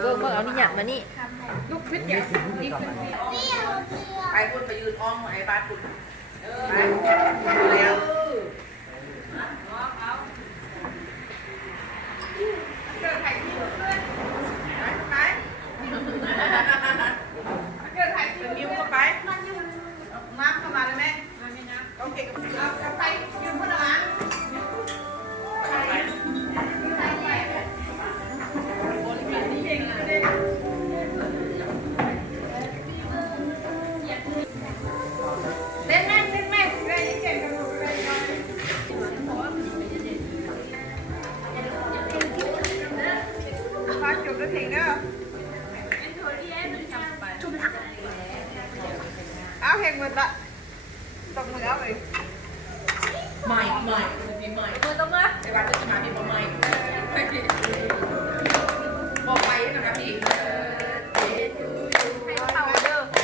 เบิ่งเอานี่หยัดมานี่ลูกขึ้นอย่างนี้ขึ้นไปคุณไปยืนอ้อมไอ้บ้านคุณไปเร็วเกิดไข่ที่เพื่อนไปเกิดไข่ที่นิ้วเข้าไปน้ำเข้ามาเลยแม่โอเคเอาไปยืนพูดอะไรáo hẹn mình ạ tông mình áo này mày vì mày tôi tông á để bạn cho chị mà mày bỏ mày là cái gì hay tao đưa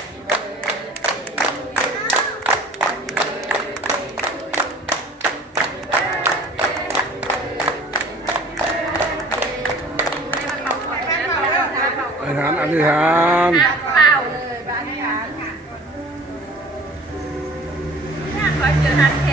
อธิษฐานเปล่าเลยบ้านนี้ขอเจอฮันแค